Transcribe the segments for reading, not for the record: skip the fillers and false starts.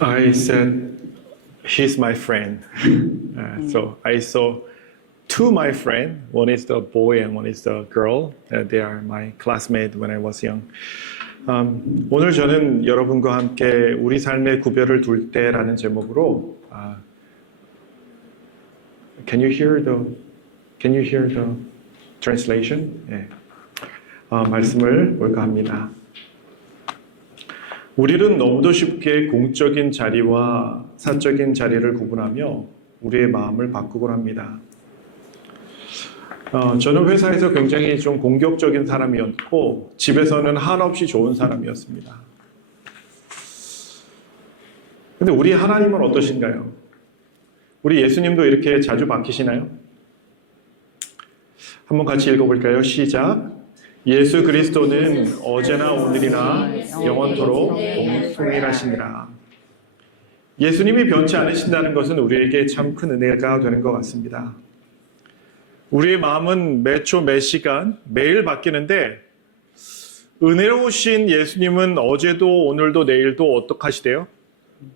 I said, he's my friend. So I saw two my friend. One is the boy and one is the girl. They are my classmate when I was young. 오늘 저는 여러분과 함께 우리 삶의 구별을 둘 때라는 제목으로 Can you hear the translation? 네. 말씀을 볼까 합니다. 우리는 너무도 쉽게 공적인 자리와 사적인 자리를 구분하며 우리의 마음을 바꾸곤 합니다. 저는 회사에서 굉장히 좀 공격적인 사람이었고 집에서는 한없이 좋은 사람이었습니다. 근데 우리 하나님은 어떠신가요? 우리 예수님도 이렇게 자주 바뀌시나요? 한번 같이 읽어볼까요? 시작! 예수 그리스도는 어제나 오늘이나 영원토록 동일하시니라. 예수님이 변치 않으신다는 것은 우리에게 참 큰 은혜가 되는 것 같습니다. 우리의 마음은 매초 매시간 매일 바뀌는데 은혜로우신 예수님은 어제도 오늘도 내일도 어떡하시대요?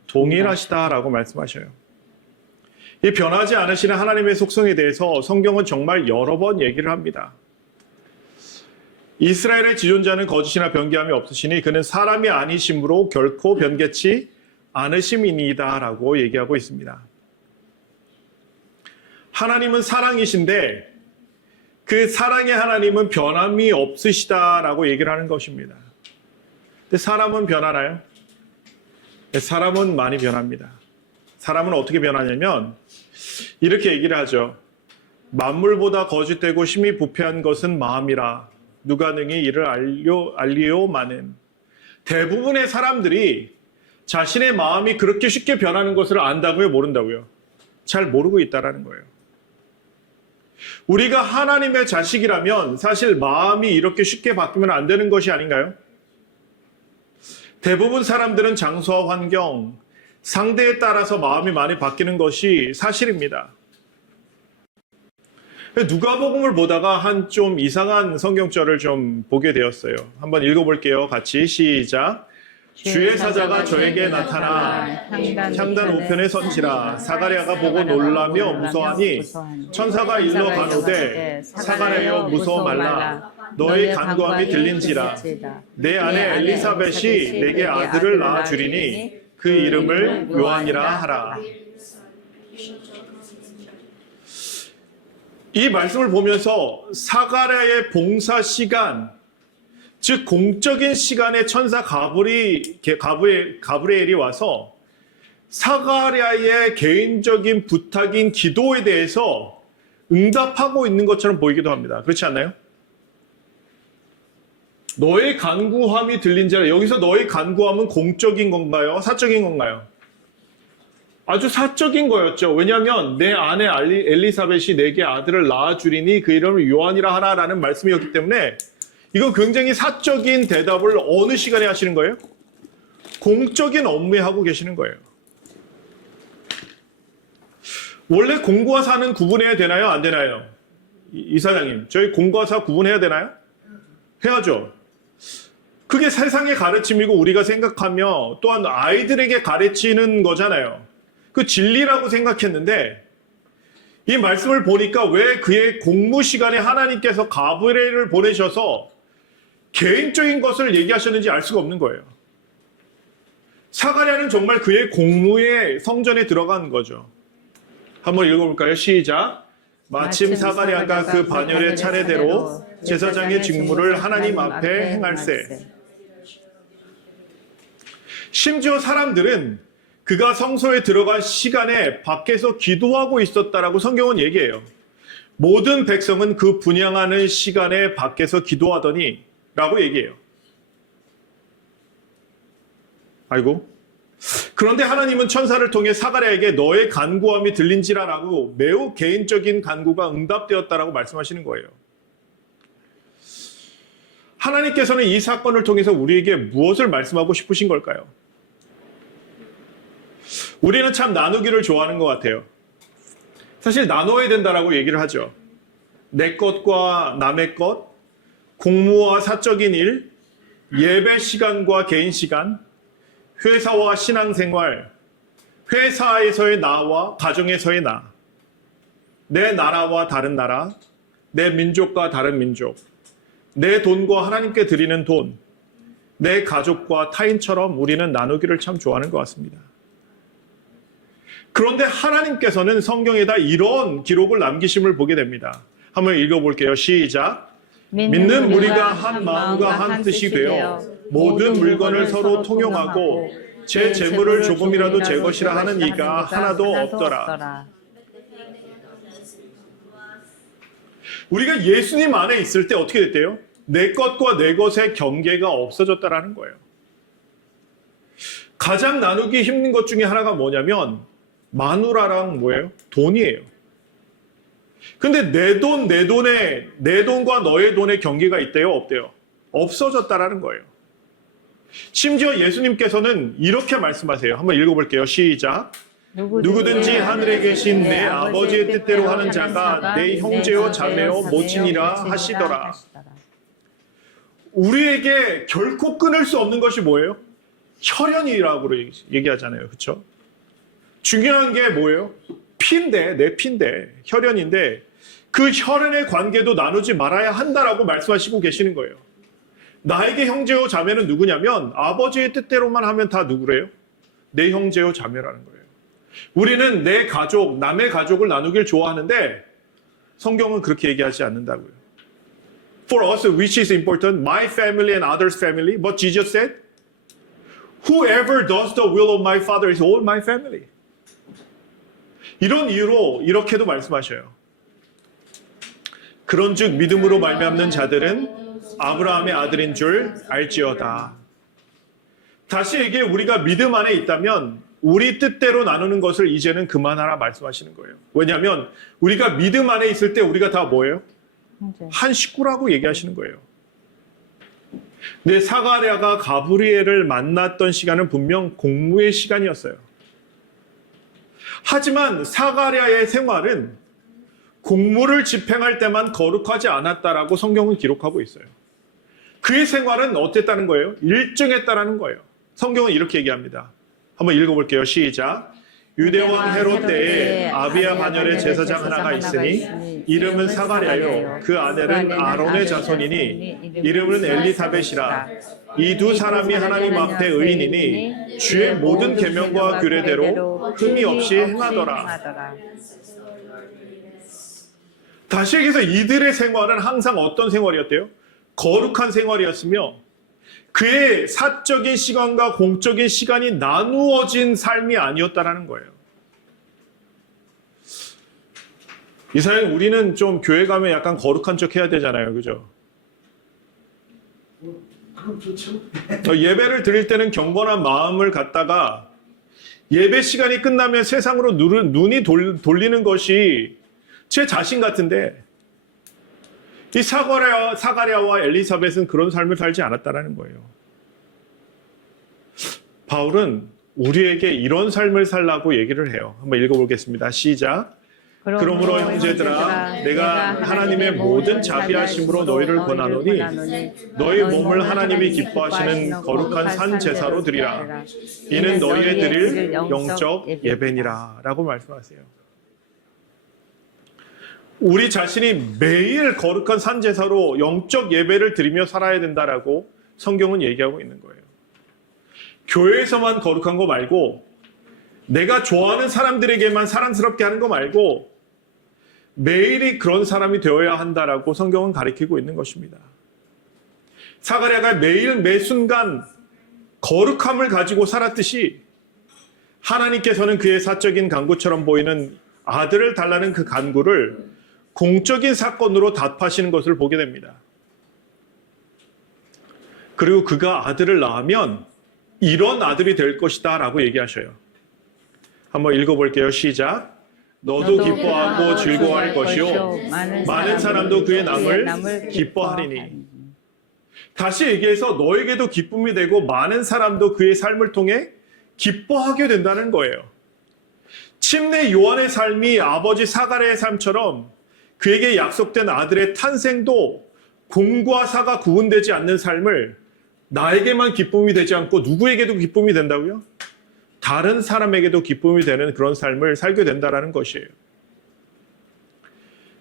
동일하시다라고 말씀하셔요. 이 변하지 않으시는 하나님의 속성에 대해서 성경은 정말 여러 번 얘기를 합니다. 이스라엘의 지존자는 거짓이나 변개함이 없으시니 그는 사람이 아니심으로 결코 변개치 않으심이니이다 라고 얘기하고 있습니다. 하나님은 사랑이신데 그 사랑의 하나님은 변함이 없으시다라고 얘기를 하는 것입니다. 근데 사람은 변하나요? 사람은 많이 변합니다. 사람은 어떻게 변하냐면 이렇게 얘기를 하죠. 만물보다 거짓되고 심히 부패한 것은 마음이라 누가 능히 이를 알리오마는. 대부분의 사람들이 자신의 마음이 그렇게 쉽게 변하는 것을 안다고요? 모른다고요? 잘 모르고 있다라는 거예요. 우리가 하나님의 자식이라면 사실 마음이 이렇게 쉽게 바뀌면 안 되는 것이 아닌가요? 대부분 사람들은 장소와 환경, 상대에 따라서 마음이 많이 바뀌는 것이 사실입니다. 누가복음을 보다가 한 좀 이상한 성경절을 좀 보게 되었어요. 한번 읽어볼게요. 같이 시작. 주의 사자가 저에게 나타나 향단 우편에 선지라. 사가랴가 보고 놀라며 무서워하니 천사가 일러 가로되 사가랴여 무서워 말라. 너의 간구함이 들린지라. 내 아내 엘리사벳이 내게 아들을 낳아 주리니 그 이름을 요한이라 하라. 이 말씀을 보면서 사가랴의 봉사 시간, 즉 공적인 시간에 천사 가브리엘이 와서 사가랴의 개인적인 부탁인 기도에 대해서 응답하고 있는 것처럼 보이기도 합니다. 그렇지 않나요? 너의 간구함이 들린지라. 여기서 너의 간구함은 공적인 건가요? 사적인 건가요? 아주 사적인 거였죠. 왜냐하면 내 아내 엘리사벳이 내게 아들을 낳아주리니 그 이름을 요한이라 하라라는 말씀이었기 때문에 이건 굉장히 사적인 대답을 어느 시간에 하시는 거예요? 공적인 업무에 하고 계시는 거예요. 원래 공과 사는 구분해야 되나요? 안 되나요? 이사장님, 저희 공과 사 구분해야 되나요? 해야죠. 그게 세상의 가르침이고 우리가 생각하며 또한 아이들에게 가르치는 거잖아요. 그 진리라고 생각했는데 이 말씀을 보니까 왜 그의 공무 시간에 하나님께서 가브리엘을 보내셔서 개인적인 것을 얘기하셨는지 알 수가 없는 거예요. 사가랴는 정말 그의 공무의 성전에 들어간 거죠. 한번 읽어볼까요? 시작. 마침 사가랴가 그 반열의 차례대로 제사장의 직무를 하나님 앞에 행할세. 심지어 사람들은 그가 성소에 들어간 시간에 밖에서 기도하고 있었다라고 성경은 얘기해요. 모든 백성은 그 분향하는 시간에 밖에서 기도하더니 라고 얘기해요. 아이고. 그런데 하나님은 천사를 통해 사가랴에게 너의 간구함이 들린지라라고 매우 개인적인 간구가 응답되었다라고 말씀하시는 거예요. 하나님께서는 이 사건을 통해서 우리에게 무엇을 말씀하고 싶으신 걸까요? 우리는 참 나누기를 좋아하는 것 같아요. 사실 나눠야 된다라고 얘기를 하죠. 내 것과 남의 것, 공무와 사적인 일, 예배 시간과 개인 시간, 회사와 신앙생활, 회사에서의 나와 가정에서의 나, 내 나라와 다른 나라, 내 민족과 다른 민족, 내 돈과 하나님께 드리는 돈, 내 가족과 타인처럼 우리는 나누기를 참 좋아하는 것 같습니다. 그런데 하나님께서는 성경에다 이런 기록을 남기심을 보게 됩니다. 한번 읽어볼게요. 시작. 믿는 무리가 한 마음과 한 뜻이 되어 모든 물건을 서로 통용하고 제 재물을 조금이라도 제 것이라 하는 이가 하나도 없더라. 우리가 예수님 안에 있을 때 어떻게 됐대요? 내 것과 내 것의 경계가 없어졌다라는 거예요. 가장 나누기 힘든 것 중에 하나가 뭐냐면 마누라랑 뭐예요? 돈이에요. 근데 내 돈과 너의 돈의 경계가 있대요? 없대요? 없어졌다라는 거예요. 심지어 예수님께서는 이렇게 말씀하세요. 한번 읽어볼게요. 시작. 누구든지 하늘에 계신 내 아버지의 뜻대로 하는 자가 내 형제요 자매요 모친이라 하시더라. 우리에게 결코 끊을 수 없는 것이 뭐예요? 혈연이라고 얘기하잖아요. 그렇죠? 중요한 게 뭐예요? 피인데, 내 피인데, 혈연인데 그 혈연의 관계도 나누지 말아야 한다라고 말씀하시고 계시는 거예요. 나에게 형제요 자매는 누구냐면 아버지의 뜻대로만 하면 다 누구래요? 내 형제요 자매라는 거예요. 우리는 내 가족, 남의 가족을 나누길 좋아하는데 성경은 그렇게 얘기하지 않는다고요. For us, which is important? My family and others' family. But Jesus said, whoever does the will of my Father is all my family. 이런 이유로 이렇게도 말씀하셔요. 그런즉 믿음으로 말미암는 자들은 아브라함의 아들인 줄 알지어다. 다시 이게 우리가 믿음 안에 있다면 우리 뜻대로 나누는 것을 이제는 그만하라 말씀하시는 거예요. 왜냐하면 우리가 믿음 안에 있을 때 우리가 다 뭐예요? 한 식구라고 얘기하시는 거예요. 근데 사가랴가 가브리엘을 만났던 시간은 분명 공무의 시간이었어요. 하지만 사가랴의 생활은 공무를 집행할 때만 거룩하지 않았다라고 성경은 기록하고 있어요. 그의 생활은 어땠다는 거예요? 일정했다라는 거예요. 성경은 이렇게 얘기합니다. 한번 읽어볼게요. 시작. 유대왕 헤롯 때에 아비야 반열에 제사장 하나가 있으니 이름은 사가랴요 그 아내는 아론의 자손이니 이름은 엘리사벳이라. 이 두 사람이 하나님 앞에 의인이니 주의 모든 계명과 규례대로 흠이 없이 행하더라. 다시 얘기해서 이들의 생활은 항상 어떤 생활이었대요? 거룩한 생활이었으며 그의 사적인 시간과 공적인 시간이 나누어진 삶이 아니었다라는 거예요. 이사님, 우리는 좀 교회 가면 약간 거룩한 척 해야 되잖아요. 그죠? 그럼 좋죠. 예배를 드릴 때는 경건한 마음을 갖다가 예배 시간이 끝나면 세상으로 눈이 돌리는 것이 제 자신 같은데 이 사가랴와 엘리사벳은 그런 삶을 살지 않았다라는 거예요. 바울은 우리에게 이런 삶을 살라고 얘기를 해요. 한번 읽어보겠습니다. 시작. 그러므로 형제들아 내가 하나님의 모든 자비하심으로 너희를 권하노니 너희 몸을 하나님이 기뻐하시는 거룩한 산 제사로 드리라. 이는 너희의 드릴 영적 예배니라 라고 말씀하세요. 우리 자신이 매일 거룩한 산 제사로 영적 예배를 드리며 살아야 된다라고 성경은 얘기하고 있는 거예요. 교회에서만 거룩한 거 말고 내가 좋아하는 사람들에게만 사랑스럽게 하는 거 말고 매일이 그런 사람이 되어야 한다라고 성경은 가리키고 있는 것입니다. 사가랴가 매일 매 순간 거룩함을 가지고 살았듯이 하나님께서는 그의 사적인 간구처럼 보이는 아들을 달라는 그 간구를 공적인 사건으로 답하시는 것을 보게 됩니다. 그리고 그가 아들을 낳으면 이런 아들이 될 것이다 라고 얘기하셔요. 한번 읽어볼게요. 시작. 너도 기뻐하고 즐거워할 것이요 많은 사람도 그의 남을 기뻐하리니. 다시 얘기해서 너에게도 기쁨이 되고 많은 사람도 그의 삶을 통해 기뻐하게 된다는 거예요. 침례 요한의 삶이 아버지 사가랴의 삶처럼 그에게 약속된 아들의 탄생도 공과 사가 구분되지 않는 삶을 나에게만 기쁨이 되지 않고 누구에게도 기쁨이 된다고요? 다른 사람에게도 기쁨이 되는 그런 삶을 살게 된다는 것이에요.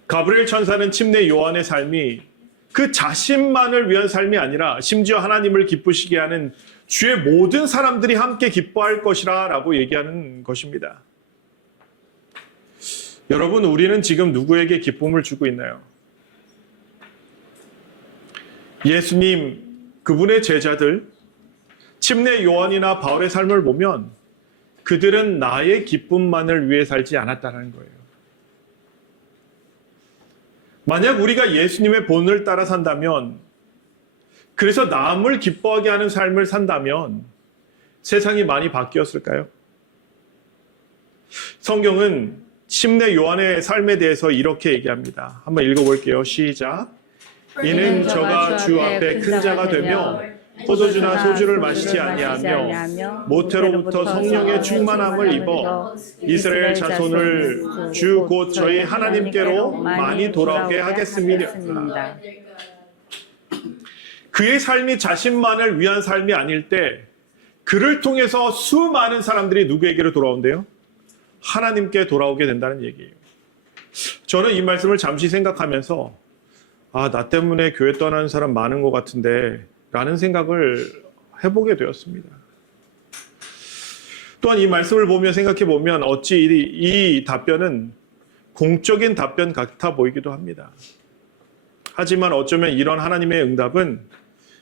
가브리엘 천사는 침례 요한의 삶이 그 자신만을 위한 삶이 아니라 심지어 하나님을 기쁘시게 하는 주의 모든 사람들이 함께 기뻐할 것이라 라고 얘기하는 것입니다. 여러분, 우리는 지금 누구에게 기쁨을 주고 있나요? 예수님, 그분의 제자들, 침례 요한이나 바울의 삶을 보면 그들은 나의 기쁨만을 위해 살지 않았다는 거예요. 만약 우리가 예수님의 본을 따라 산다면, 그래서 남을 기뻐하게 하는 삶을 산다면 세상이 많이 바뀌었을까요? 성경은 침례 요한의 삶에 대해서 이렇게 얘기합니다. 한번 읽어볼게요. 시작. 이는 저가 주 앞에 큰 자가 되며 포도주나 소주를 마시지 아니하며 모태로부터 성령의 충만함을 입어 이스라엘 자손을 주 곧 저희 하나님께로 많이 돌아오게 하겠습니다. 그의 삶이 자신만을 위한 삶이 아닐 때 그를 통해서 수많은 사람들이 누구에게로 돌아온대요? 하나님께 돌아오게 된다는 얘기예요. 저는 이 말씀을 잠시 생각하면서 나 때문에 교회 떠나는 사람 많은 것 같은데 라는 생각을 해보게 되었습니다. 또한 이 말씀을 보며 생각해 보면 어찌 이 답변은 공적인 답변 같아 보이기도 합니다. 하지만 어쩌면 이런 하나님의 응답은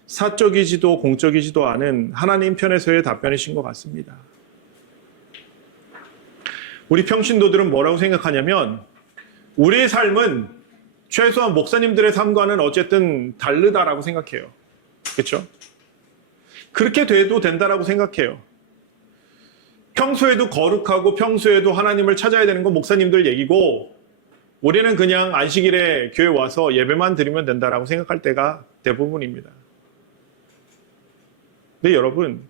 사적이지도 공적이지도 않은 하나님 편에서의 답변이신 것 같습니다. 우리 평신도들은 뭐라고 생각하냐면 우리의 삶은 최소한 목사님들의 삶과는 어쨌든 다르다라고 생각해요. 그렇죠? 그렇게 돼도 된다라고 생각해요. 평소에도 거룩하고 평소에도 하나님을 찾아야 되는 건 목사님들 얘기고 우리는 그냥 안식일에 교회 와서 예배만 드리면 된다라고 생각할 때가 대부분입니다. 근데 여러분,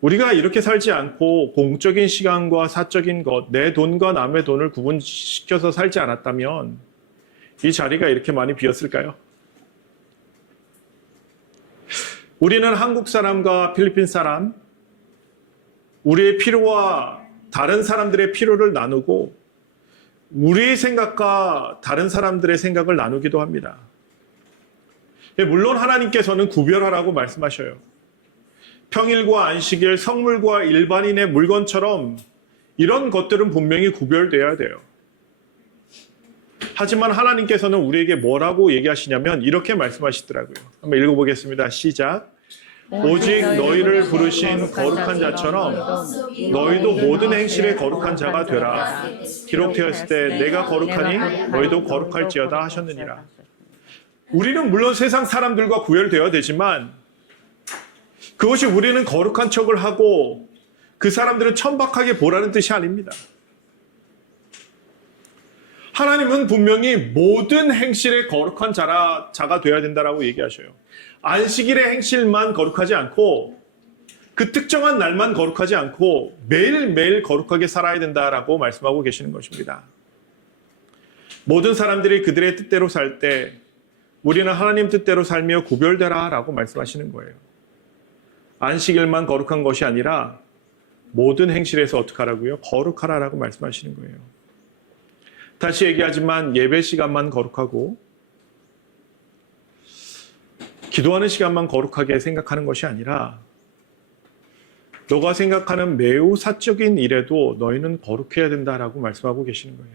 우리가 이렇게 살지 않고 공적인 시간과 사적인 것, 내 돈과 남의 돈을 구분시켜서 살지 않았다면 이 자리가 이렇게 많이 비었을까요? 우리는 한국 사람과 필리핀 사람, 우리의 필요와 다른 사람들의 필요를 나누고 우리의 생각과 다른 사람들의 생각을 나누기도 합니다. 물론 하나님께서는 구별하라고 말씀하셔요. 평일과 안식일, 성물과 일반인의 물건처럼 이런 것들은 분명히 구별되어야 돼요. 하지만 하나님께서는 우리에게 뭐라고 얘기하시냐면 이렇게 말씀하시더라고요. 한번 읽어보겠습니다. 시작. 오직 너희를 부르신 거룩한 자처럼 너희도 모든 행실에 거룩한 자가 되라. 기록되었을 때 내가 거룩하니 너희도 거룩할지어다 하셨느니라. 우리는 물론 세상 사람들과 구별되어야 되지만 그것이 우리는 거룩한 척을 하고 그 사람들은 천박하게 보라는 뜻이 아닙니다. 하나님은 분명히 모든 행실에 거룩한 자가 되어야 된다라고 얘기하셔요. 안식일의 행실만 거룩하지 않고 그 특정한 날만 거룩하지 않고 매일매일 거룩하게 살아야 된다라고 말씀하고 계시는 것입니다. 모든 사람들이 그들의 뜻대로 살 때 우리는 하나님 뜻대로 살며 구별되라 라고 말씀하시는 거예요. 안식일만 거룩한 것이 아니라 모든 행실에서 어떻게 하라고요? 거룩하라라고 말씀하시는 거예요. 다시 얘기하지만 예배 시간만 거룩하고 기도하는 시간만 거룩하게 생각하는 것이 아니라 너가 생각하는 매우 사적인 일에도 너희는 거룩해야 된다라고 말씀하고 계시는 거예요.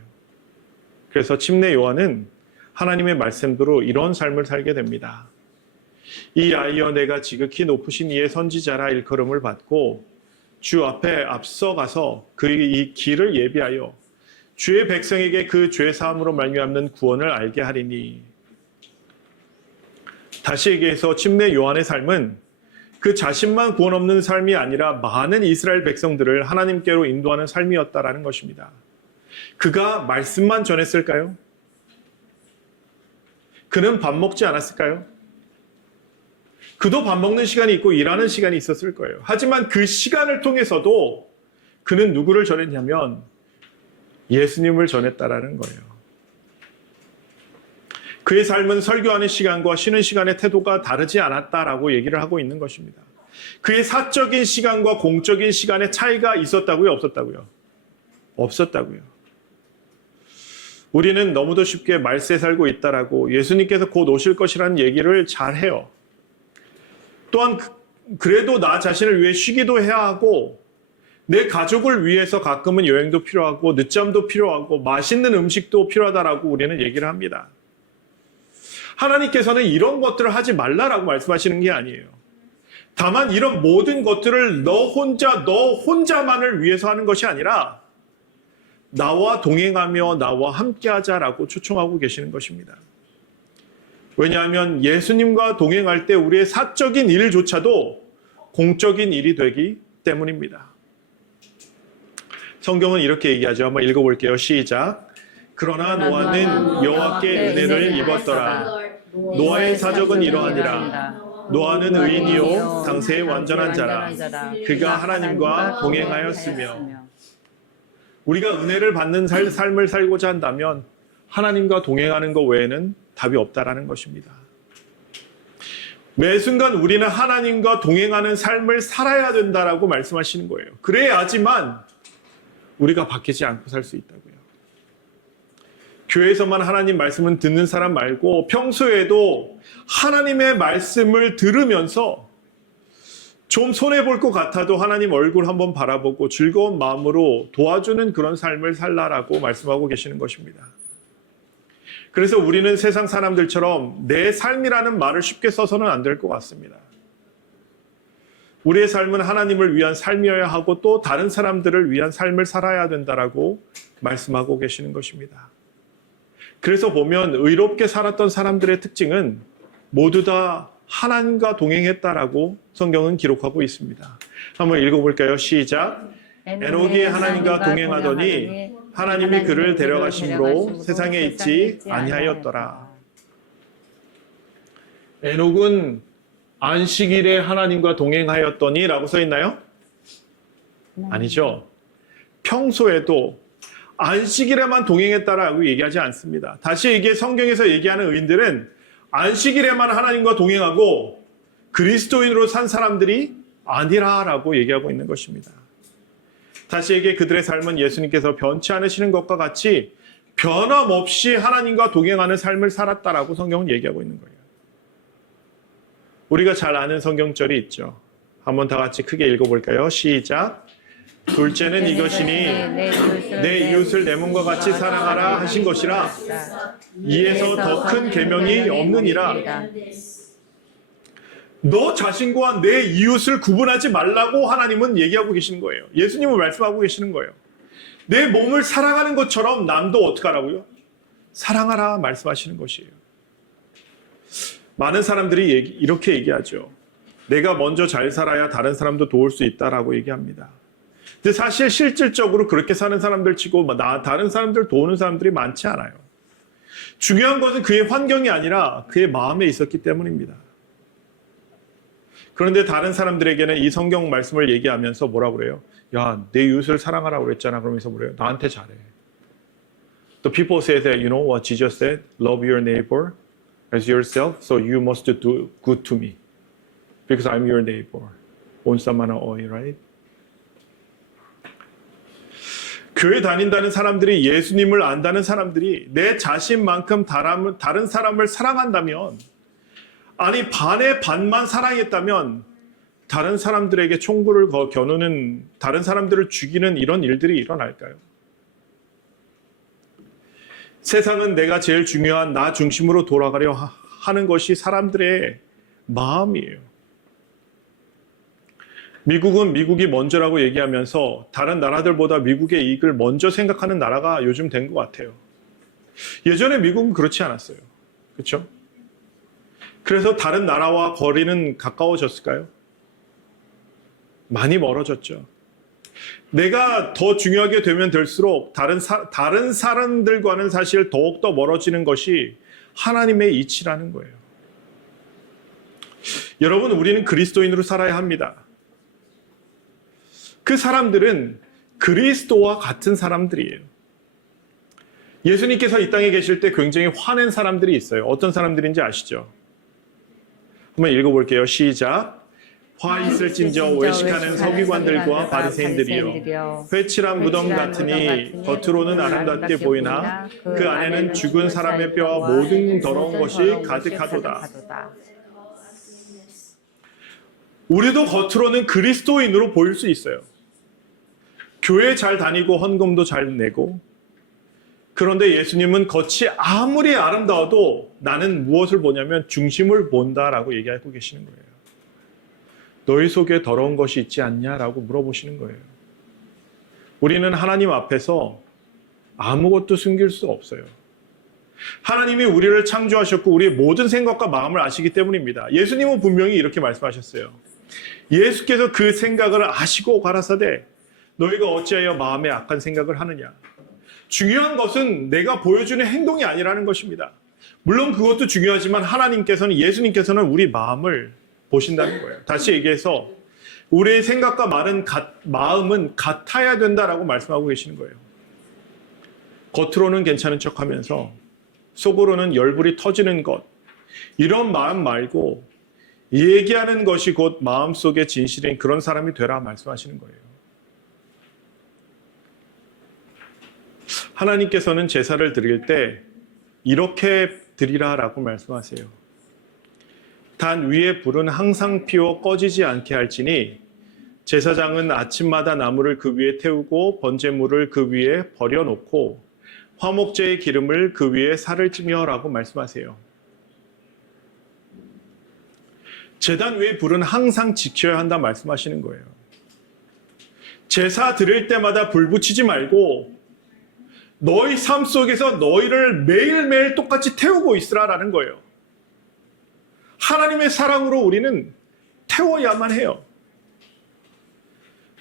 그래서 침례 요한은 하나님의 말씀대로 이런 삶을 살게 됩니다. 이 아이여 내가 지극히 높으신 이의 선지자라 일컬음을 받고 주 앞에 앞서가서 이 길을 예비하여 주의 백성에게 그 죄 사함으로 말미암는 구원을 알게 하리니. 다시 얘기해서 침례 요한의 삶은 그 자신만 구원 없는 삶이 아니라 많은 이스라엘 백성들을 하나님께로 인도하는 삶이었다라는 것입니다. 그가 말씀만 전했을까요? 그는 밥 먹지 않았을까요? 그도 밥 먹는 시간이 있고 일하는 시간이 있었을 거예요. 하지만 그 시간을 통해서도 그는 누구를 전했냐면 예수님을 전했다라는 거예요. 그의 삶은 설교하는 시간과 쉬는 시간의 태도가 다르지 않았다라고 얘기를 하고 있는 것입니다. 그의 사적인 시간과 공적인 시간의 차이가 있었다고요? 없었다고요? 없었다고요. 우리는 너무도 쉽게 말세 살고 있다라고 예수님께서 곧 오실 것이라는 얘기를 잘해요. 또한 그래도 나 자신을 위해 쉬기도 해야 하고 내 가족을 위해서 가끔은 여행도 필요하고 늦잠도 필요하고 맛있는 음식도 필요하다라고 우리는 얘기를 합니다. 하나님께서는 이런 것들을 하지 말라라고 말씀하시는 게 아니에요. 다만 이런 모든 것들을 너 혼자만을 위해서 하는 것이 아니라 나와 동행하며 나와 함께하자라고 초청하고 계시는 것입니다. 왜냐하면 예수님과 동행할 때 우리의 사적인 일조차도 공적인 일이 되기 때문입니다. 성경은 이렇게 얘기하죠. 한번 읽어볼게요. 시작. 그러나 노아는 여호와께 은혜를 입었더라. 노아의 사적은 이러하니라. 노아는 의인이요 당세의 완전한 자라. 그가 하나님과 동행하였으며. 우리가 은혜를 받는 삶을 살고자 한다면 하나님과 동행하는 것 외에는 답이 없다라는 것입니다. 매 순간 우리는 하나님과 동행하는 삶을 살아야 된다라고 말씀하시는 거예요. 그래야지만 우리가 바뀌지 않고 살 수 있다고요. 교회에서만 하나님 말씀을 듣는 사람 말고 평소에도 하나님의 말씀을 들으면서 좀 손해볼 것 같아도 하나님 얼굴 한번 바라보고 즐거운 마음으로 도와주는 그런 삶을 살라라고 말씀하고 계시는 것입니다. 그래서 우리는 세상 사람들처럼 내 삶이라는 말을 쉽게 써서는 안 될 것 같습니다. 우리의 삶은 하나님을 위한 삶이어야 하고 또 다른 사람들을 위한 삶을 살아야 된다라고 말씀하고 계시는 것입니다. 그래서 보면 의롭게 살았던 사람들의 특징은 모두 다 하나님과 동행했다라고 성경은 기록하고 있습니다. 한번 읽어볼까요? 시작. 에녹이 하나님과 동행하더니 하나님이 그를 데려가심으로 세상에 있지 아니하였더라. 에녹은 안식일에 하나님과 동행하였더니 라고 써 있나요? 아니죠. 평소에도 안식일에만 동행했다라고 얘기하지 않습니다. 다시 이게 성경에서 얘기하는 의인들은 안식일에만 하나님과 동행하고 그리스도인으로 산 사람들이 아니라라고 얘기하고 있는 것입니다. 다시 얘기해 그들의 삶은 예수님께서 변치 않으시는 것과 같이 변함없이 하나님과 동행하는 삶을 살았다라고 성경은 얘기하고 있는 거예요. 우리가 잘 아는 성경절이 있죠. 한번 다 같이 크게 읽어볼까요? 시작. 둘째는 이것이니 내 이웃을 내 몸과 같이 사랑하라 하신 것이라. 이에서 더 큰 계명이 없느니라. 너 자신과 내 이웃을 구분하지 말라고 하나님은 얘기하고 계시는 거예요. 예수님은 말씀하고 계시는 거예요. 내 몸을 사랑하는 것처럼 남도 어떻게 하라고요? 사랑하라 말씀하시는 것이에요. 많은 사람들이 이렇게 얘기하죠. 내가 먼저 잘 살아야 다른 사람도 도울 수 있다라고 얘기합니다. 근데 사실 실질적으로 그렇게 사는 사람들 치고 다른 사람들 도우는 사람들이 많지 않아요. 중요한 것은 그의 환경이 아니라 그의 마음에 있었기 때문입니다. 그런데 다른 사람들에게는 이 성경 말씀을 얘기하면서 뭐라고 그래요? 야, 내 이웃을 사랑하라고 그랬잖아. 그러면서 뭐래요? 나한테 잘해. The people say that, you know what Jesus said? Love your neighbor as yourself, so you must do good to me. Because I'm your neighbor. 온 사마나 어이, right? 교회 다닌다는 사람들이 예수님을 안다는 사람들이 내 자신만큼 다른 사람을 사랑한다면 아니 반의 반만 사랑했다면 다른 사람들에게 총구를 겨누는 다른 사람들을 죽이는 이런 일들이 일어날까요? 세상은 내가 제일 중요한 나 중심으로 돌아가려 하는 것이 사람들의 마음이에요. 미국은 미국이 먼저라고 얘기하면서 다른 나라들보다 미국의 이익을 먼저 생각하는 나라가 요즘 된 것 같아요. 예전에 미국은 그렇지 않았어요. 그렇죠? 그래서 다른 나라와 거리는 가까워졌을까요? 많이 멀어졌죠. 내가 더 중요하게 되면 될수록 다른 사람들과는 사실 더욱더 멀어지는 것이 하나님의 이치라는 거예요. 여러분, 우리는 그리스도인으로 살아야 합니다. 그 사람들은 그리스도와 같은 사람들이에요. 예수님께서 이 땅에 계실 때 굉장히 화낸 사람들이 있어요. 어떤 사람들인지 아시죠? 한번 읽어볼게요. 시작. 화 있을진저 외식하는 서기관들과 바리새인들이여, 회칠한 무덤 같으니 겉으로는 아름답게 보이나 그 안에는 죽은 사람의 뼈와 모든 더러운 것이 가득하도다. 우리도 겉으로는 그리스도인으로 보일 수 있어요. 교회 잘 다니고 헌금도 잘 내고, 그런데 예수님은 겉이 아무리 아름다워도 나는 무엇을 보냐면 중심을 본다라고 얘기하고 계시는 거예요. 너희 속에 더러운 것이 있지 않냐라고 물어보시는 거예요. 우리는 하나님 앞에서 아무것도 숨길 수 없어요. 하나님이 우리를 창조하셨고 우리의 모든 생각과 마음을 아시기 때문입니다. 예수님은 분명히 이렇게 말씀하셨어요. 예수께서 그 생각을 아시고 가라사대 너희가 어찌하여 마음에 악한 생각을 하느냐. 중요한 것은 내가 보여주는 행동이 아니라는 것입니다. 물론 그것도 중요하지만 하나님께서는, 예수님께서는 우리 마음을 보신다는 거예요. 다시 얘기해서 우리의 생각과 마음은 같아야 된다라고 말씀하고 계시는 거예요. 겉으로는 괜찮은 척하면서 속으로는 열불이 터지는 것, 이런 마음 말고 얘기하는 것이 곧 마음속의 진실인 그런 사람이 되라 말씀하시는 거예요. 하나님께서는 제사를 드릴 때 이렇게 드리라라고 말씀하세요. 단 위에 불은 항상 피워 꺼지지 않게 할지니 제사장은 아침마다 나무를 그 위에 태우고 번제물을 그 위에 버려놓고 화목제의 기름을 그 위에 살을 찌며라고 말씀하세요. 제단 위에 불은 항상 지켜야 한다 말씀하시는 거예요. 제사 드릴 때마다 불 붙이지 말고 너희 삶 속에서 너희를 매일매일 똑같이 태우고 있으라라는 거예요. 하나님의 사랑으로 우리는 태워야만 해요.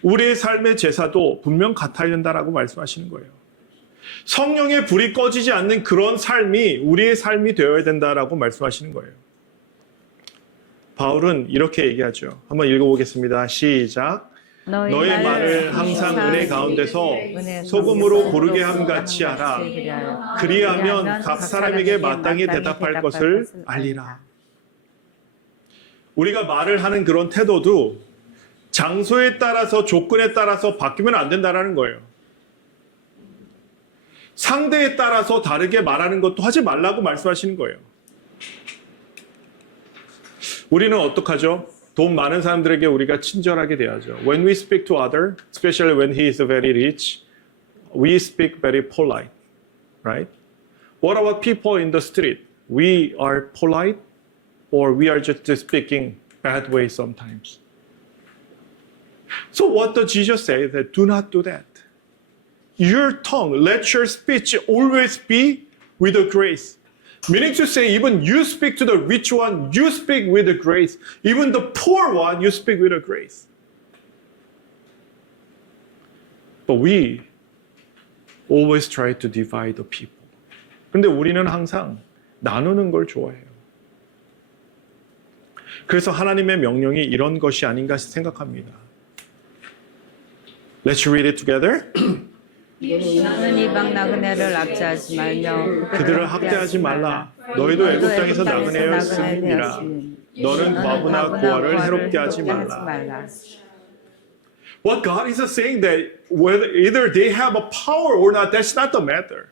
우리의 삶의 제사도 분명 같아야 된다라고 말씀하시는 거예요. 성령의 불이 꺼지지 않는 그런 삶이 우리의 삶이 되어야 된다라고 말씀하시는 거예요. 바울은 이렇게 얘기하죠. 한번 읽어보겠습니다. 시작. 너의 말을 항상 은혜 가운데서 소금으로 고르게 함같이 하라. 그리하면 각 사람에게 마땅히 대답할 것을 알리라. 우리가 말을 하는 그런 태도도 장소에 따라서, 조건에 따라서 바뀌면 안 된다는 거예요. 상대에 따라서 다르게 말하는 것도 하지 말라고 말씀하시는 거예요. 우리는 어떡하죠? 돈 많은 사람들에게 우리가 친절하게 대하죠. When we speak to other, especially when he is very rich, we speak very polite, right? What about people in the street? We are polite, or we are just speaking bad way sometimes. So what does Jesus say? That do not do that. Your tongue, let your speech always be with a grace. Meaning to say, even you speak to the rich one, you speak with a grace. Even the poor one, you speak with a grace. But we always try to divide the people. 근데 우리는 항상 나누는 걸 좋아해요. 그래서 하나님의 명령이 이런 것이 아닌가 생각합니다. Let's read it together. 너는 이방 나그네를 압제하지 말며 그들을 학대하지 말라. 너희도 애굽 땅에서 나그네였음이라. 너는 과부나 고아를 해롭게 하지 말라. What God is saying that whether either they have a power or not, that's not the matter.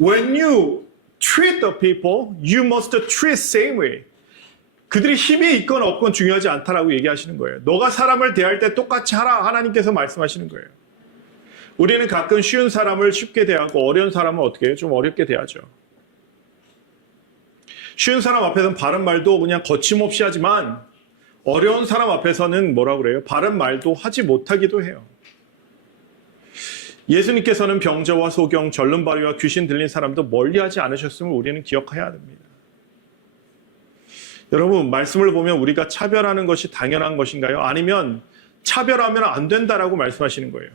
When you treat the people, you must treat same way. 그들이 힘이 있건 없건 중요하지 않다라고 얘기하시는 거예요. 너가 사람을 대할 때 똑같이 하라 하나님께서 말씀하시는 거예요. 우리는 가끔 쉬운 사람을 쉽게 대하고 어려운 사람은 어떻게 해요? 좀 어렵게 대하죠. 쉬운 사람 앞에서는 바른 말도 그냥 거침없이 하지만 어려운 사람 앞에서는 뭐라고 그래요? 바른 말도 하지 못하기도 해요. 예수님께서는 병자와 소경, 절름발이와 귀신 들린 사람도 멀리하지 않으셨음을 우리는 기억해야 됩니다. 여러분, 말씀을 보면 우리가 차별하는 것이 당연한 것인가요? 아니면 차별하면 안 된다라고 말씀하시는 거예요.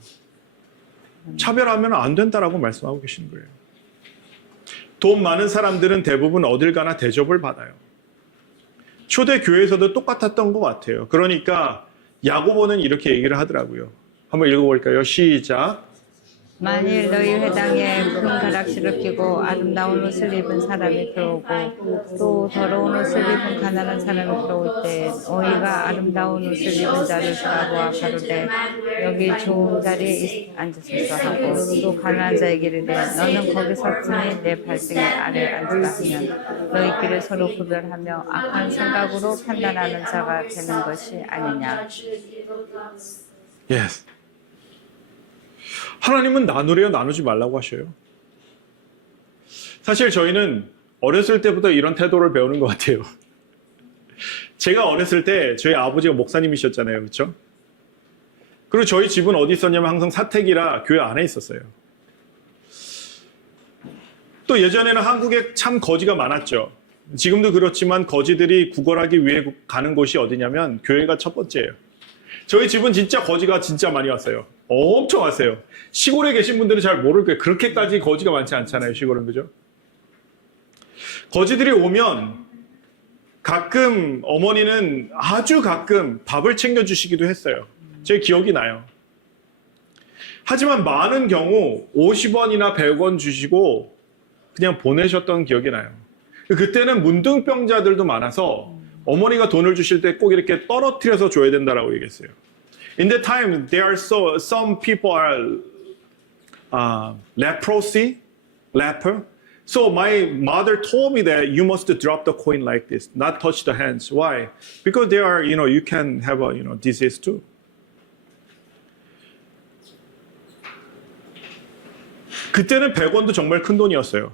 차별하면 안 된다라고 말씀하고 계시는 거예요. 돈 많은 사람들은 대부분 어딜 가나 대접을 받아요. 초대 교회에서도 똑같았던 것 같아요. 그러니까 야고보는 이렇게 얘기를 하더라고요. 한번 읽어볼까요? 시작. 만일 너희 회당에 큰 가락시를 끼고 아름다운 옷을 입은 사람이 들어오고 또 더러운 옷을 입은 가난한 사람이 들어올 때 너희가 아름다운 옷을 입은 자를 바라보아 가로되 여기 좋은 자리에 앉으소서 하고 또 가난한 자에게 이르되 너는 거기 섰으니 내 발등에 아래 앉으라 하면 너희끼리 서로 구별하며 악한 생각으로 판단하는 자가 되는 것이 아니냐. Yes. 하나님은 나누래요, 나누지 말라고 하셔요. 사실 저희는 어렸을 때부터 이런 태도를 배우는 것 같아요. 제가 어렸을 때 저희 아버지가 목사님이셨잖아요, 그렇죠? 그리고 저희 집은 어디 있었냐면 항상 사택이라 교회 안에 있었어요. 또 예전에는 한국에 참 거지가 많았죠. 지금도 그렇지만 거지들이 구걸하기 위해 가는 곳이 어디냐면 교회가 첫 번째예요. 저희 집은 진짜 거지가 진짜 많이 왔어요. 엄청 왔어요. 시골에 계신 분들은 잘 모를 거예요. 그렇게까지 거지가 많지 않잖아요, 시골은. 그죠? 거지들이 오면 가끔 어머니는 아주 가끔 밥을 챙겨주시기도 했어요. 제 기억이 나요. 하지만 많은 경우 50원이나 100원 주시고 그냥 보내셨던 기억이 나요. 그때는 문둥병자들도 많아서 어머니가 돈을 주실 때 꼭 이렇게 떨어뜨려서 줘야 된다라고 얘기했어요. In that time, there are some people are leper. So my mother told me that you must drop the coin like this, not touch the hands. Why? Because they are, you can have a, disease too. 그때는 100원도 정말 큰 돈이었어요.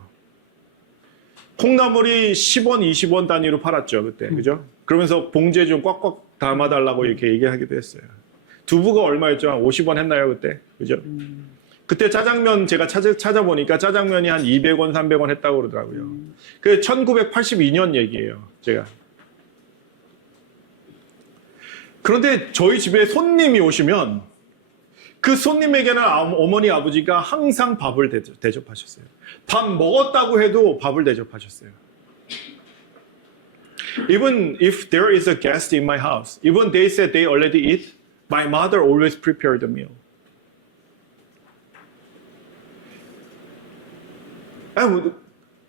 콩나물이 10원, 20원 단위로 팔았죠, 그때. 그죠? 그러면서 봉지에 좀 꽉꽉 담아달라고 이렇게 얘기하기도 했어요. 두부가 얼마였죠? 한 50원 했나요, 그때? 그죠? 그때 짜장면 제가 찾아보니까 짜장면이 한 200원, 300원 했다고 그러더라고요. 그게 1982년 얘기예요, 제가. 그런데 저희 집에 손님이 오시면 그 손님에게는 어머니, 아버지가 항상 밥을 대접하셨어요. 밥 먹었다고 해도 밥을 대접하셨어요. Even if there is a guest in my house, even they said they already eat, my mother always prepared the meal.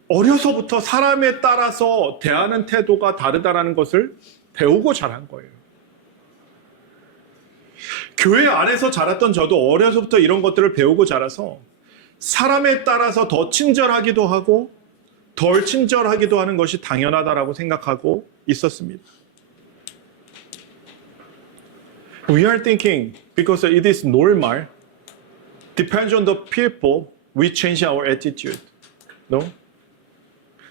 어려서부터 사람에 따라서 대하는 태도가 다르다는 것을 배우고 자란 거예요. 교회 안에서 자랐던 저도 어려서부터 이런 것들을 배우고 자라서 사람에 따라서 더 친절하기도 하고 덜 친절하기도 하는 것이 당연하다라고 생각하고 있었습니다. We are thinking because it is normal, depends on the people, we change our attitude. No?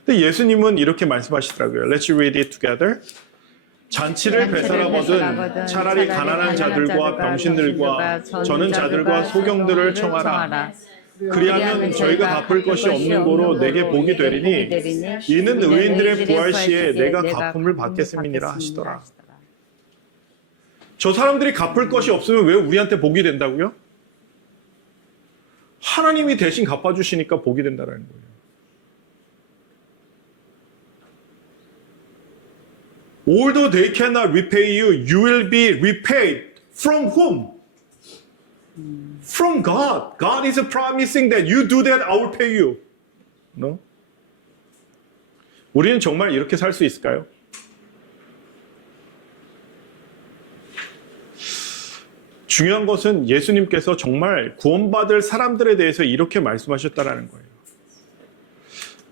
근데 예수님은 이렇게 말씀하시더라고요. Let's read it together. 잔치를 배설하거든 차라리 가난한 자들과 병신들과 저는 자들과 소경들을 청하라. 그리하면 저희가 갚을 것이 없는 고로 내게 복이 되리니 이는 의인들의 부활 시에 내가 갚음을 받겠음이니라 하시더라. 저 사람들이 갚을 것이 없으면 왜 우리한테 복이 된다고요? 하나님이 대신 갚아주시니까 복이 된다는 거예요. Although they cannot repay you, you will be repaid. From whom? From God. God is promising that you do that, I will pay you. No? 우리는 정말 이렇게 살 수 있을까요? 중요한 것은 예수님께서 정말 구원받을 사람들에 대해서 이렇게 말씀하셨다라는 거예요.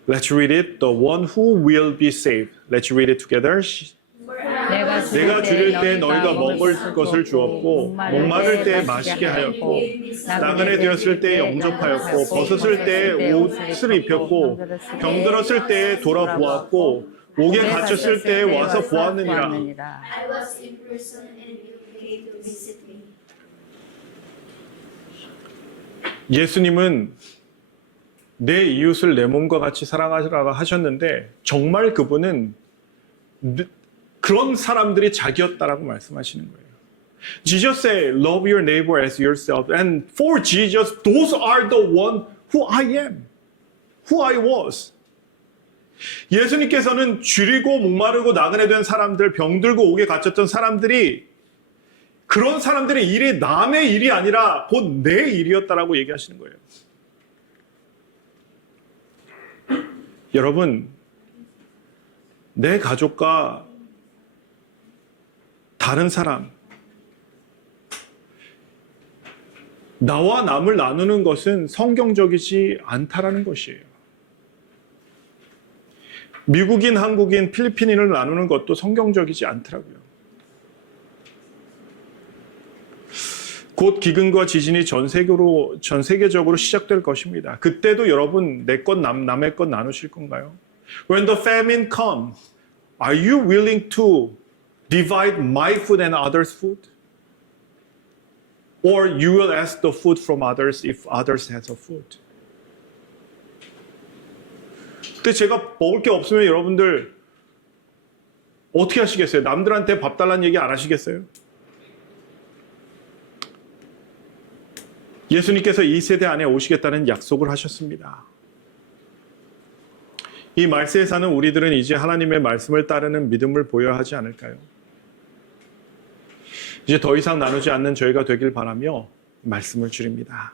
Let's read it. The one who will be saved. Let's read it together. 내가 줄일 때 너희가 먹을 것을 주었고 목마를 때 마시게 하였고 나그네 되었을 때 영접하였고 벗었을 때 옷을 입혔고 병들었을 때 돌아보았고 옥에 갇혔을 때 와서 보았느니라. 예수님은 내 이웃을 내 몸과 같이 사랑하라고 하셨는데 정말 그분은 그런 사람들이 자기였다라고 말씀하시는 거예요. Jesus said, love your neighbor as yourself. And for Jesus, those are the one who I am, who I was. 예수님께서는 줄이고 목마르고 나그네 된 사람들, 병들고 옥에 갇혔던 사람들이 그런 사람들의 일이 남의 일이 아니라 곧 내 일이었다라고 얘기하시는 거예요. 여러분, 내 가족과 다른 사람, 나와 남을 나누는 것은 성경적이지 않다라는 것이에요. 미국인, 한국인, 필리핀인을 나누는 것도 성경적이지 않더라고요. 곧 기근과 지진이 전 세계적으로 시작될 것입니다. 그때도 여러분 내 것 남의 것 나누실 건가요? When the famine comes, are you willing to divide my food and others' food? Or you will ask the food from others if others has a food? 근데 제가 먹을 게 없으면 여러분들 어떻게 하시겠어요? 남들한테 밥 달라는 얘기 안 하시겠어요? 예수님께서 이 세대 안에 오시겠다는 약속을 하셨습니다. 이 말세에 사는 우리들은 이제 하나님의 말씀을 따르는 믿음을 보여야 하지 않을까요? 이제 더 이상 나누지 않는 저희가 되길 바라며 말씀을 줄입니다.